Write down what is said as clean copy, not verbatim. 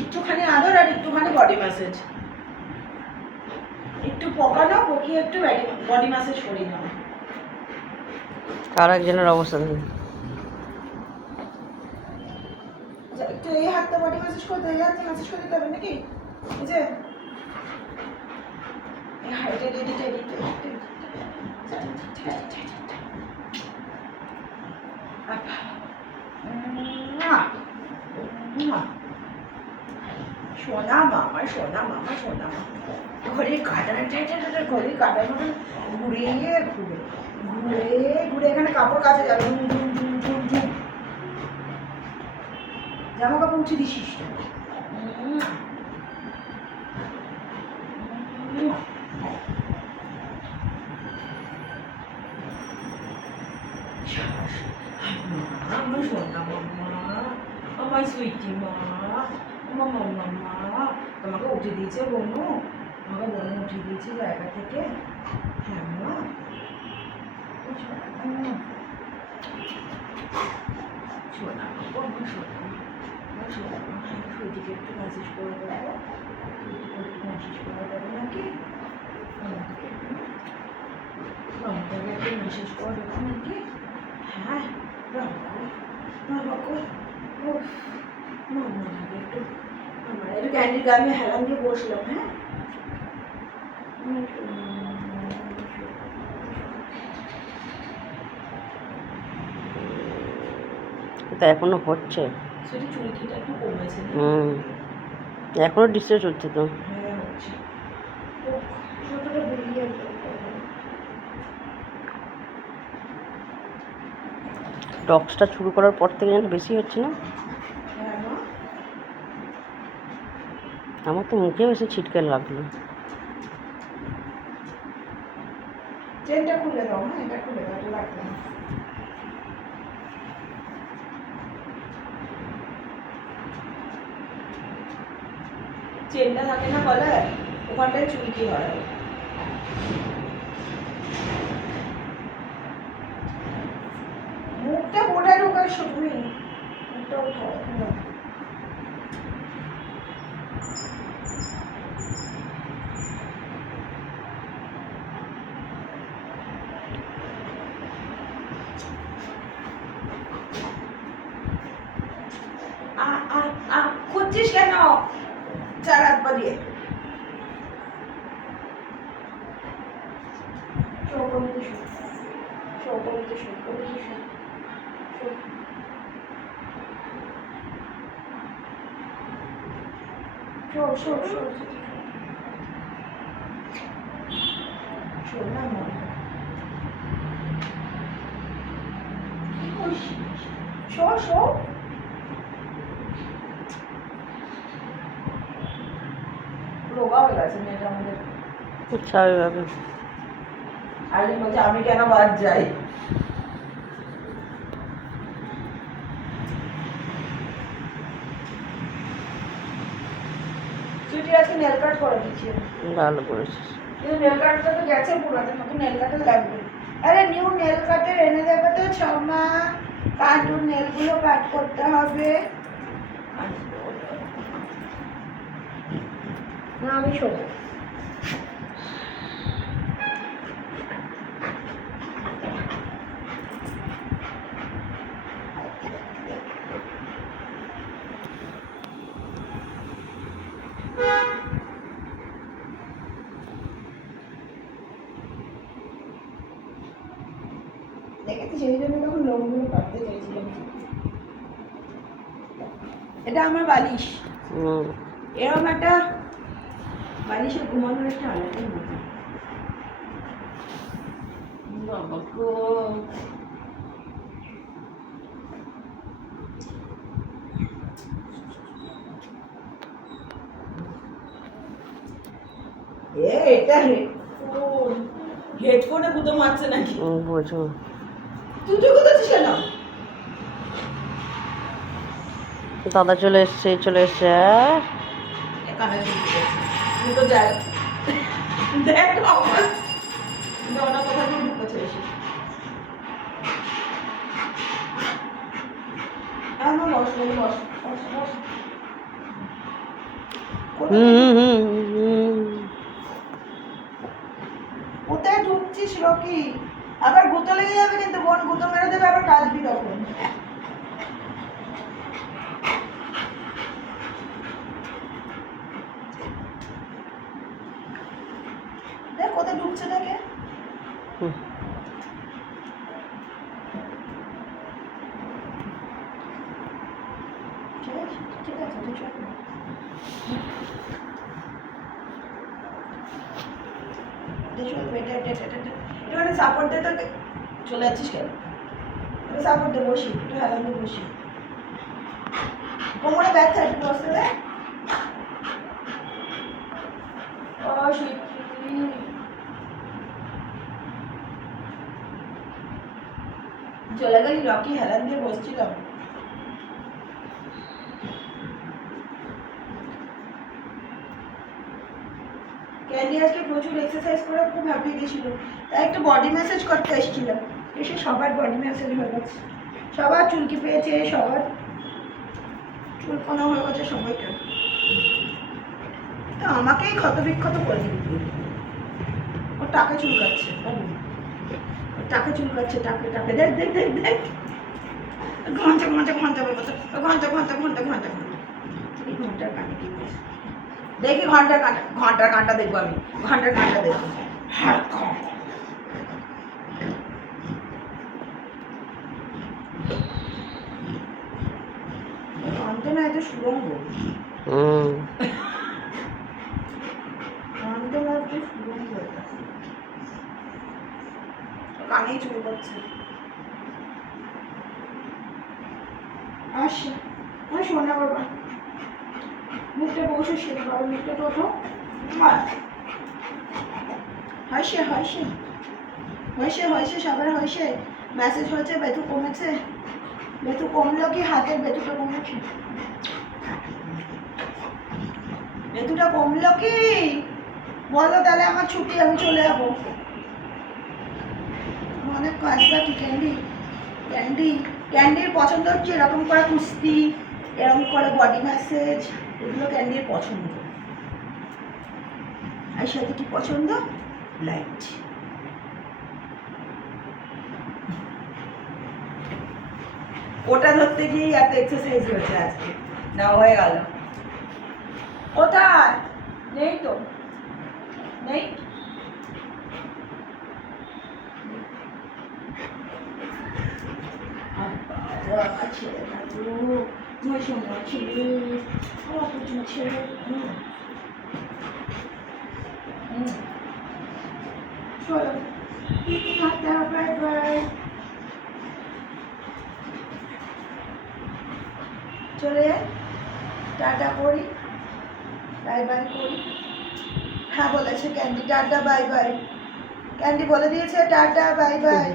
একটুখানি আদর আর একটুখানি বডি ম্যাসেজ, একটু পকানো পকিয়ে একটু বডি ম্যাসেজ করি না। আর একজনের অবস্থা দেখুন। একটু এই হাতটা বডি ম্যাসেজ করতে, এই হাতটা ম্যাসেজ করে দিতে হবে নাকি? এই যে সোনা মামা, সোনা মামা, সোনা মামা। ঘড়ির কাটার ঘড়ির কাটার মতন ঘুরে ঘুরে ঘুরে ঘুরে এখানে কাপড় কাচে যাবে। জামা কাপড় উঠে দিছিস তো। আমার সোনা মামা, আমার সুইটি মা, আমার মামা, তোমাকে উঠে দিয়েছে বনু, আমাকে বনু উঠে দিয়েছে জায়গা থেকে। হ্যাঁ মা, সোনা বাবু, আমার সোনা, আমার সোনা মা। সুইটিকে একটু ম্যাসেজ করে দেবো, সুইটিকে একটু ম্যাসেজ করে দেবো নাকি? মামাকে একটু ম্যাসেজ করে দেবো নাকি? হ্যাঁ বাবাকে মামাকে একটু, আমার একটু ক্যান্ডির গায়ে আমি হেলান দিয়ে বসলাম। হ্যাঁ এটা এখনো হচ্ছে। সেটা চুলকিটা একটু কমেছে। এখনো ডিসচার্জ হচ্ছে তো। হ্যাঁ হচ্ছে, ছোটটা বেরিয়ে ডক্সটা শুরু করার পর থেকে যেন বেশি হচ্ছে না। আমার তো মুখে বেশি ছিটকে লাগলো। চেনটা খুলে দাও। হ্যাঁ এটা খুলে দাও, এটা লাগবে না। চেনটা থাকে না গলায়, ওখানটায় চুলকি হয়। মুখটা কোথায় ঢোকাইছো তুমি? মুখটা উঠাও। খুঁজছিস কেন চার হাত পা দিয়ে? রোগা হয়ে গেছে মেয়েটা আমাদের। স্বাভাবিকভাবে। আরে বলছে আমি কেন বাদ যাই। চুটি আজকে নেল কাট করে দিচ্ছি। ভালো করেছিস। কিন্তু নেল কাটটা তো গেছে পুরানো, নতুন নেল কাটার লাগবে। আরে নিউ নেল কাটার এনে দেবে তো ছমা, কার্টুন নেলগুলো কাট করতে হবে। না আমি শোবো। দেখেছি সেই জন্য তখন লোমগুলো কাটতে চাইছিলাম। এটা আমার বালিশ। এরকম একটা বালিশের ঘুমানোর একটা আলাদাই মজা। বাবা গো, এটা হেডফোন, হেডফোনে গুঁতো মারছে নাকি? বুঝো তুই তো গুঁতোছিস কেন? দাদা চলে এসছে, চলে এসছে। কানে তুই তো যাই দেখ আমার দনা কথা দিয়ে ঢুকেছে এসে। আমার বস বস বস বস। কোথায় ঢুকছিস রকি? আবার গুঁতো লেগে যাবে কিন্তু, বোন গুঁতো মেরে দেবে, আবার কাঁদবি তখন। দেখ কোথায় ঢুকছে দেখে। ঠিক আছে ঠিক আছে, তুই চল। একটুখানি সাপোর্ট দে তোকে। চলে যাচ্ছিস কেন? সাপোর্ট দে, বসি একটু, হেলান দিয়ে বসি। কোমরে ব্যথা, একটু বসতে দে। ও শিখি, চলে গেলি রকি, হেলান দিয়ে বসছিলাম। ক্যান্ডি আজকে প্রচুর এক্সারসাইজ করে খুব হ্যাপি গেছিল, তাই একটু বডি ম্যাসাজ করতে এসেছিলাম। এসে সবার বডি ম্যাসাজ হয়ে গেছে, সবার চুলকি পেয়েছে, সবার চুলকোনা হয়ে গেছে সবাইটা। তা আমাকেই ক্ষত বিক্ষত করে দিবি। ও টাকে চুলকাচ্ছে, ও টাকে চুলকাচ্ছে, টাকে টাকে, দেখ দেখ দেখ দেখ, ঘন্টা ঘন্টা ঘন্টা বলতো, ঘন্টা ঘন্টা ঘন্টা ঘন্টা ঘন্টা। এই ঘন্টার কানে কি বলছে দেখি, ঘন্টার কাঁটা, ঘন্টার কাঁটা দেখবো আমি, ঘন্টার কাঁটা দেখবো। হ্যাঁ আনতে না, এটা সুরঙ্গ। আনতে না, এটা সুরঙ্গ। কানেই চুল করছে। আসে, ওই শোনা বাবা, মুখটা বসে শেখ বাবা, মুখটা টোটো। হয়েছে হয়েছে হয়েছে হয়েছে, সবার হয়েছে। মেসেজ হয়েছে, বেতু কমেছে। বেতু কমলো কি? হাতের বেতুটা কমেছে। বেতুটা কমলো কি বলো, তাহলে আমার ছুটি, আমি চলে যাবো। অনেক কাজ বাকি। ক্যান্ডি ক্যান্ডি ক্যান্ডির পছন্দ হচ্ছে এরকম করে কুস্তি, এরকম করে বডি ম্যাসেজ, এগুলো ক্যান্ডির পছন্দ। আর সাথে কি পছন্দ? লাইট। ওটা ধরতে গিয়ে এত এক্সারসাইজ হয়েছে আজকে, না হয়ে গেল। কোথায়? নেই তো, নেই। ছেড়ে থাকলো, ছেড়ে, ছেড়ে। চলো, টাটা, বাই বাই। চলে যাই, টাটা করি, বাই বাই করি। হ্যাঁ বলেছে candy, tata bye bye. Candy বলে দিয়েছে টাটা বাই বাই।